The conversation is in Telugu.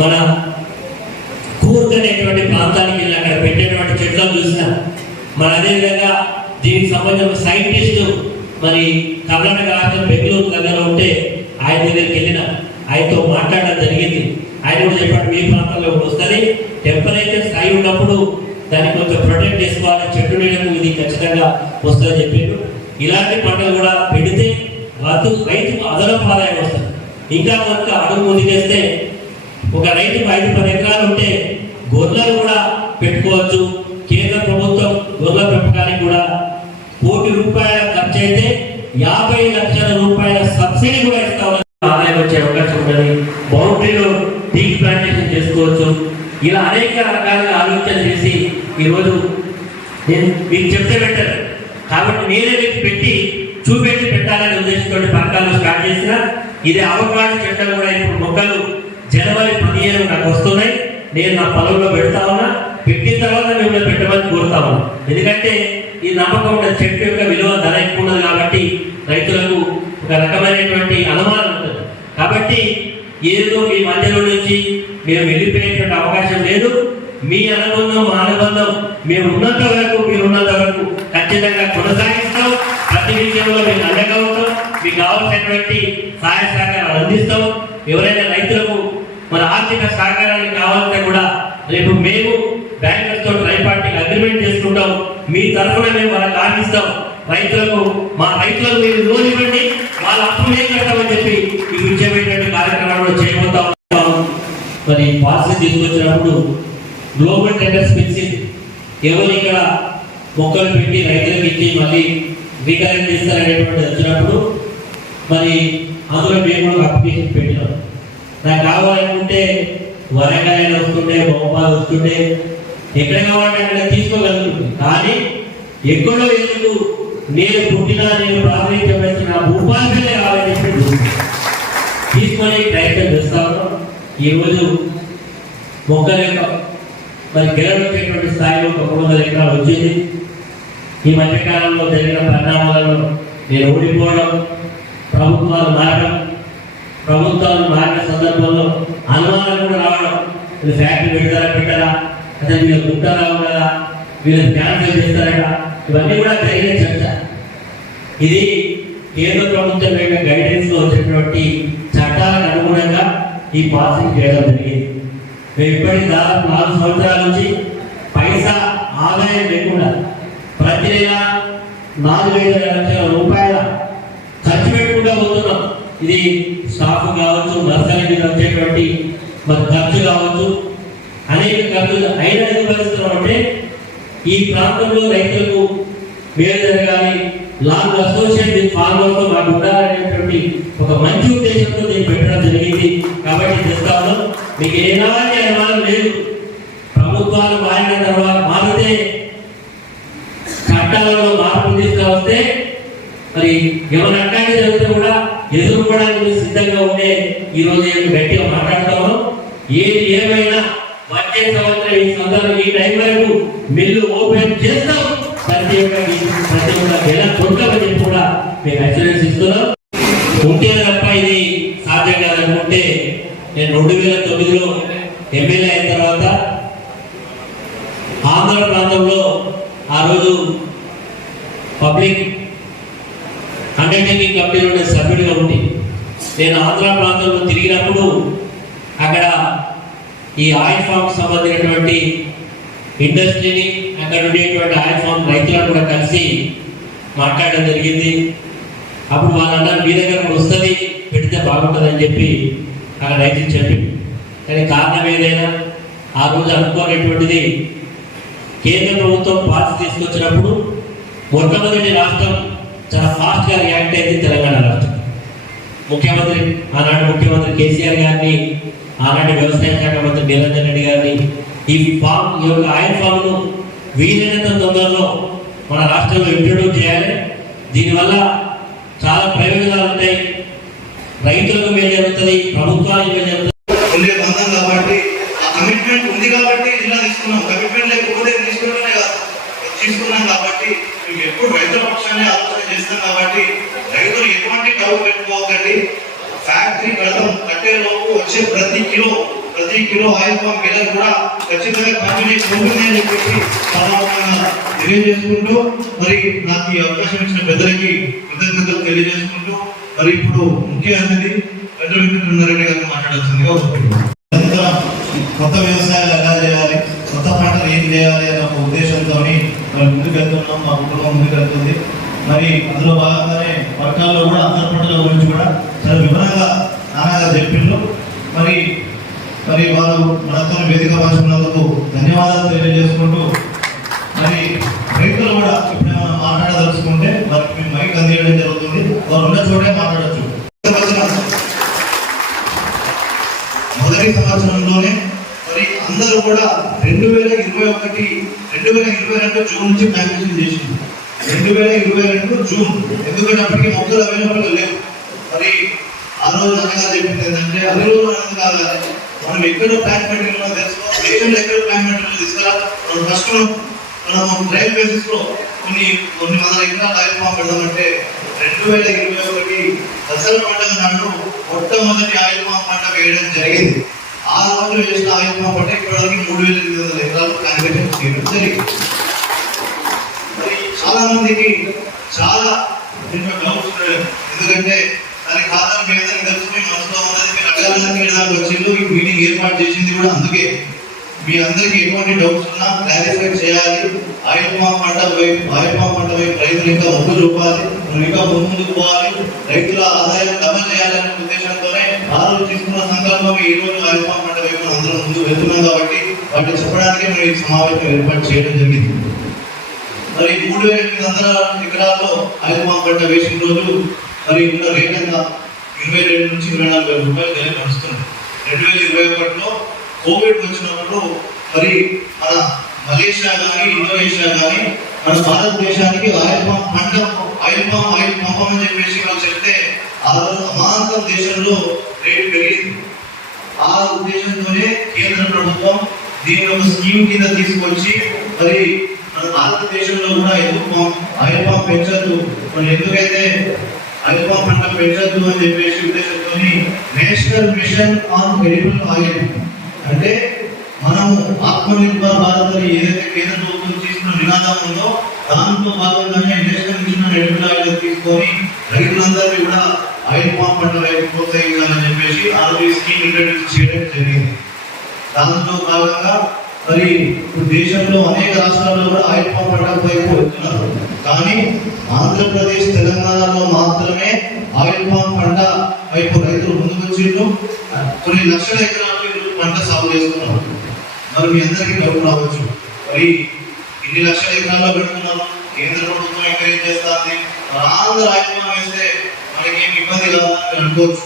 మన కూర్గ్ అనేటువంటి ప్రాంతానికి వెళ్ళి అక్కడ పెట్టేటువంటి చెట్లను చూసిన మన అదేవిధంగా దీనికి సంబంధించిన సైంటిస్టు మరి కర్ణాటక రాష్ట్రం బెంగళూరు దగ్గర ఉంటే ఆయన దగ్గరికి వెళ్ళిన ఆయనతో మాట్లాడడం జరిగింది. ఆయన కూడా చెప్పాడు మీ ప్రాంతంలో వస్తుంది, టెంపరేచర్స్ హై ఉన్నప్పుడు దాన్ని కొంచెం ప్రొటెక్ట్ చేసుకోవాలి, చెట్టు నీళ్ళకు ఇది ఖచ్చితంగా వస్తుందని చెప్పారు. ఇలాంటి పంటలు కూడా పెడితే రైతుకు అదనపు ఆదాయం వస్తుంది. ఇంకా కనుక అడుగు ముందుకేస్తే ఒక రైతుకు 5-10 ఎకరాలు ఉంటే గొర్రెలు కూడా పెట్టుకోవచ్చు. కేంద్ర ప్రభుత్వం గొర్రెల పెంపకానికి కూడా ₹1 కోటి ఖర్చు అయితే 50 లక్షల రూపాయల సబ్సిడీ కూడా ఇస్తా ఆదాయం వచ్చే అవకాశం ఉన్నది. బౌండరీలో టీ ప్లాంటేషన్ చేసుకోవచ్చు. ఇలా అనేక రకాలుగా ఆలోచన చేసి ఈరోజు నేను మీకు చెప్తే పెట్టారు కాబట్టి నేనే మీకు పెట్టి చూపెట్టి పెట్టాలనే ఉద్దేశంతో పథకాలు స్టార్ట్ చేసిన ఇది అవగాహన చెట్టు కూడా ఇప్పుడు మొక్కలు జనవరి 15 నాకు వస్తున్నాయి. నేను నా పొలంలో పెడతా ఉన్నా. పెట్టిన తర్వాత మిమ్మల్ని పెట్టమని కోరుతా ఉన్నా. ఎందుకంటే ఈ నమ్మకం ఉన్న చెట్టు యొక్క విలువ ధర ఎక్కువ ఉన్నది కాబట్టి రైతులకు ఒక రకమైనటువంటి అనుమానం ఉంటుంది. కాబట్టి ఏదో మీ మధ్యలో నుంచి మేము వెళ్ళిపోయేటువంటి అవకాశం లేదు. మీ అనుబంధం మా అనుబంధం మేము ఉన్నంత వరకు మీరు ఉన్నంత వరకు ఖచ్చితంగా కొనసాగిస్తాం. ప్రతి విషయంలో మేము అండగా ఉంటాం. మీకు కావాల్సినటువంటి సహాయ సహకారాలు అందిస్తాం. ఎవరైనా రైతులకు మన ఆర్థిక సహకారాన్ని కావాలంటే కూడా రేపు మేము బ్యాంకర్స్ తో ట్రైపార్టీకి అగ్రిమెంట్ చేసుకుంటాం. మీ తరఫున మేము వాళ్ళకి ఆశిస్తాం. రైతులకు మా రైతులకు మీరు లోన్ ఇవ్వండి, వాళ్ళ అప్పు ఏం కట్టామని చెప్పి మీకు ఇచ్చేటువంటి కార్యక్రమాలు కూడా చేయబోతా ఉంటాం. మరి పాలసీ తీసుకొచ్చినప్పుడు గ్లోబల్ టెండర్స్ పిలిచింది. ఎవరు ఇక్కడ మొక్కలు పెట్టి రైతులకు ఇచ్చి మళ్ళీ రీకలెక్ట్ చేస్తారనేటువంటి వచ్చినప్పుడు మరి అందులో మేము కూడా అప్లికేషన్ పెట్టినాం. నాకు కావాలనుకుంటే వరంగల్ వస్తుండే, బొమ్మాలు వస్తుండే, ఎక్కడ కావాలంటే అక్కడ తీసుకోగలుగుతుంది. కానీ ఎక్కడో ఎందుకు నేను పుట్టినా నేను ప్రాతినిధ్యం వహించిన భూపాలపల్లె కావాలని చెప్పి తీసుకొని ప్రయత్నం చేస్తాను. ఈరోజు మొక్కల యొక్క మరి గెలవచ్చేటువంటి స్థాయిలో 300 ఎకరాలు వచ్చింది. ఈ మధ్యకాలంలో జరిగిన పరిణామాలలో నేను ఓడిపోవడం, ప్రభుత్వాలు మారిన సందర్భంలో అనుమానాలు కూడా రావడం. వీళ్ళు ఫ్యాక్టరీ పెట్టారా, అసలు వీళ్ళు గుంటారా ఉండదా, వీళ్ళు క్యాన్సిల్ చేస్తారా, ఇవన్నీ కూడా జరిగిన చర్చ. ఇది కేంద్ర ప్రభుత్వం యొక్క గైడెన్స్ లో వచ్చినటువంటి చట్టాలకు అనుగుణంగా ఈ పాలసీ చేయడం జరిగింది. మేము ఇప్పటికి దాదాపు 4 సంవత్సరాల నుంచి పైసా ఆదాయం లేకుండా ప్రతి నెల 4-5 లక్షల రూపాయల ఖర్చు పెట్టుకుంటూ పోతున్నాం. ఇది స్టాఫ్ కావచ్చు, నర్సరీ మీద వచ్చేటువంటి మరి ఖర్చు కావచ్చు, అనేక ఖర్చులు అయినా నిర్వహిస్తున్నాం. ఈ ప్రాంతంలో రైతులకు మేలు జరగాలి, లాంగ్ అసోసియేషన్ విత్ ఫార్మర్స్ తో మాకు ఉండాలనేటువంటి ఒక మంచి ఉద్దేశంతో నేను పెట్టడం జరిగింది. కాబట్టి చేస్తాను. మీకు ఎలాంటి అనుమానం లేదు. ప్రభుత్వాలు మారిన తర్వాత మారితే చట్టాలలో మార్పు తీసుకొస్తే మరి ఎవరు అట్లాంటి జరిగితే కూడా ఎదుర్కోవడానికి సిద్ధంగా ఉండే ఈరోజు నేను గట్టిగా మాట్లాడతాను. ఏది ఏమైనా వచ్చే సంవత్సరం ఈ సందర్భం ఈ టైం వరకు మిల్లు ఓపెన్ చేస్తాం. ప్రతి ఒక్క నెల కొట్టమని చెప్పి కూడా మేము అష్యూరెన్స్ ఇస్తున్నాం. ఉంటే తప్ప ఇది సాధ్యం కాదనుకుంటే నేను 2009లో ఎమ్మెల్యే అయిన తర్వాత ఆంధ్ర ప్రాంతంలో ఆ రోజు పబ్లిక్ అండర్టేకింగ్ కమిటీలో సభ్యుడిగా ఉండి నేను ఆంధ్ర ప్రాంతంలో తిరిగినప్పుడు అక్కడ ఈ ఆయిల్ ఫార్మ్ సంబంధించినటువంటి ఇండస్ట్రీని, అక్కడ ఉండేటువంటి ఆయిల్ ఫార్మ్ రైతులను కూడా కలిసి మాట్లాడడం జరిగింది. అప్పుడు వాళ్ళు అన్నారు మీ దగ్గర వస్తుంది, పెడితే బాగుంటుందని చెప్పి అక్కడ రైతులు చెప్పింది. కానీ కారణం ఏదైనా ఆ రోజు అనుకోనేటువంటిది కేంద్ర ప్రభుత్వం పాలసీ తీసుకొచ్చినప్పుడు మొట్టమొదటి రాష్ట్రం చాలా ఫాస్ట్గా రియాక్ట్ అయింది తెలంగాణ రాష్ట్రం. ఆనాడు ముఖ్యమంత్రి కేసీఆర్ గారిని, ఆనాటి వ్యవసాయ శాఖ మంత్రి నిరంజన్ రెడ్డి గారిని ఈ యొక్క ఆయిల్ ఫామ్ ను వీలైనంత తొందరలో మన రాష్ట్రంలో ఇంట్రొడ్యూస్ చేయాలి. దీనివల్ల చాలా ప్రయోజనాలు ఉంటాయి. రైతులకు మేలు జరుగుతుంది, ప్రభుత్వానికి మేలు జరుగుతుంది. కాబట్టి ఆ కమిట్మెంట్ ఉంది కాబట్టి ఇలా తీసుకున్నాం. కమిట్మెంట్ లేకపోతే తీసుకున్నాం కాబట్టి మేము ఎప్పుడు రైతుల పక్షాన్ని ఆలోచన చేస్తాం. కాబట్టి రైతులు ఎటువంటి కరువు పెట్టుకోకండి. ఫ్యాక్టరీ కట్టేలోపు వచ్చే ప్రతి ప్రతి కిలో ఆయిల్ పామ్ గిన్నె కూడా ఖచ్చితంగా కంపెనీ ఉంటుంది అని చెప్పేసి సభాముఖంగా తెలియజేసుకుంటూ మరి నాకు ఈ అవకాశం ఇచ్చిన పెద్దలకి కృతజ్ఞతలు తెలియజేసుకుంటూ మరి ఇప్పుడు ముఖ్య అతిథి వెంకటరెడ్డి గారిని మాట్లాడాల్సిందిగా కోరుకుంటున్నాను. కొత్త వ్యవసాయాలు ఎలా చేయాలి, కొత్త పంటలు ఏం చేయాలి అనే ఒక ఉద్దేశంతో మరి ముందుకు వెళ్తున్నాం. మా కుటుంబం ముందుకు వెళ్తుంది. మరి అందులో భాగంగానే వర్గాల్లో కూడా అందరి పంటల గురించి కూడా చాలా వివరంగా నాన్నగారు చెప్పిండ్రు. మరి మరి వారు మనతో వేదిక పంచుకున్నందుకు ధన్యవాదాలు తెలియజేసుకుంటూ మరి రైతులు కూడా ఇప్పుడు మనం మాట్లాడదలుచుకుంటే వారికి మేము మైక్ అందించడం జరుగుతుంది. వారు ఉన్న చోటే మాట్లాడచ్చు. మొదటి సంవత్సరంలోనే మరి అందరూ కూడా 2022 జూన్ నుంచి ప్లాంటేషన్ చేసింది. 2022 జూన్, ఎందుకంటే అప్పటికి మొక్కలు అవైలబుల్ లేవు. మరి ఆ రోజు అనగా చెప్పింది ఏంటంటే అన్ని రోజులు అన్నది కాదు, మనం ఎక్కడ ప్లాంట్ మెటీరియల్ తెలుసుకో, దేశంలో ఎక్కడ ప్లాంట్ మెటీరియల్ తీసుకురా. మనం ఫస్ట్ మనం ట్రయల్ బేసిస్ లో కొన్ని వందల ఎకరాలు ఆయిల్ పామ్ పెడదామంటే 2021 దసరా పండుగ నాడు మొట్టమొదటి ఆయిల్ పామ్ పంట వేయడం జరిగింది. ఆ రోజు వేసిన ఆయిల్ పామ్ పంట ఇప్పటివరకు 3800 ఎకరాలు ప్లాంటేషన్ చేయడం జరిగింది. మరి చాలా మందికి చాలా దీంట్లో డౌట్స్ ఉన్నాయి. ఎందుకంటే దానికి కారణం ఏదని తెలుసుకుని మనసులో ఉన్నది మీరు అడగాలని ఇలాంటి వచ్చిందో ఈ మీటింగ్ ఏర్పాటు చేసింది కూడా అందుకే. మీ అందరికీ ఎటువంటి డౌట్స్ ఉన్నా క్లారిఫై చేయాలి. ఆయిల్ పామ్ పంట వైపు రైతులు ఇంకా మొగ్గు చూపాలి, ఇంకా ముందుకు పోవాలి, రైతుల ఆదాయం డబల్ చేయాలనే ఉద్దేశంతోనే ఆ రోజు తీసుకున్న సంకల్పం ఈ రోజు ఆయిల్ పామ్ పంట వైపు అందరం ముందు వెళ్తున్నాం. కాబట్టి వాటిని చెప్పడానికి మేము ఈ సమావేశం ఏర్పాటు చేయడం జరిగింది. మరి 3800 ఎకరాల్లో ఆయిల్ పామ్ పంట వేసిన రోజు మరి ఇంకా రేట్ అంతా 22 నుంచి 24,000 రూపాయలు ధర నడుస్తుంది. 2021లో కోవిడ్ వచ్చినప్పుడు మరి మన మలేషియా కానీ ఇండోనేషియా కానీ మన భారతదేశానికి ఆయిల్ పంపమని చెప్పేసి వాళ్ళు చెప్తే ఆ రోజు అమాంతం దేశంలో రేటు పెరిగింది. ఆ ఉద్దేశంతోనే కేంద్ర ప్రభుత్వం దీని ఒక స్కీమ్ కింద తీసుకొచ్చి మరి మన భారతదేశంలో కూడా ఎందుకు ఆయిల్ పామ్ పెంచద్దు, మరి ఎందుకైతే ఆయిల్ పామ్ పంట పెంచద్దు అని చెప్పేసి ఉద్దేశంతో national mission on edible oil, అంటే మనము ఆత్మనిర్భర్ భారత్ అని ఏదైతే కేంద్ర ప్రభుత్వం తీసుకున్న నినాదం ఉందో దాంట్లో భాగంగానే national mission on edible oil తీసుకొని రైతులందరినీ కూడా ఆయిల్ పామ్ పంట వైపు ప్రోత్సహించాలని చెప్పేసి ఆ రోజు స్కీమ్ ఇంట్రడ్యూస్ చేయడం జరిగింది. దాంట్లో భాగంగా మరి ఇప్పుడు దేశంలో అనేక రాష్ట్రాల్లో కూడా ఆయిల్ పామ్ పంట వైపు వెళ్తున్నారు. కానీ ఆంధ్రప్రదేశ్, తెలంగాణలో మాత్రమే ఆయిల్ పామ్ పంట వైపు రైతులు ముందుకు వచ్చిండ్రు. కొన్ని లక్షల ఎకరాలు పంట సాగు చేస్తున్నారు. మరి మీ అందరికీ డౌట్ రావచ్చు, మరి ఇన్ని లక్షల ఎకరాల్లో పెడుతున్నారు, కేంద్ర ప్రభుత్వం ఎంకరేజ్ చేస్తుంది, ఆంధ్ర ఆయిల్ పామ్ వేస్తే మనకి ఏమి ఇబ్బంది కాదని అనుకోవచ్చు.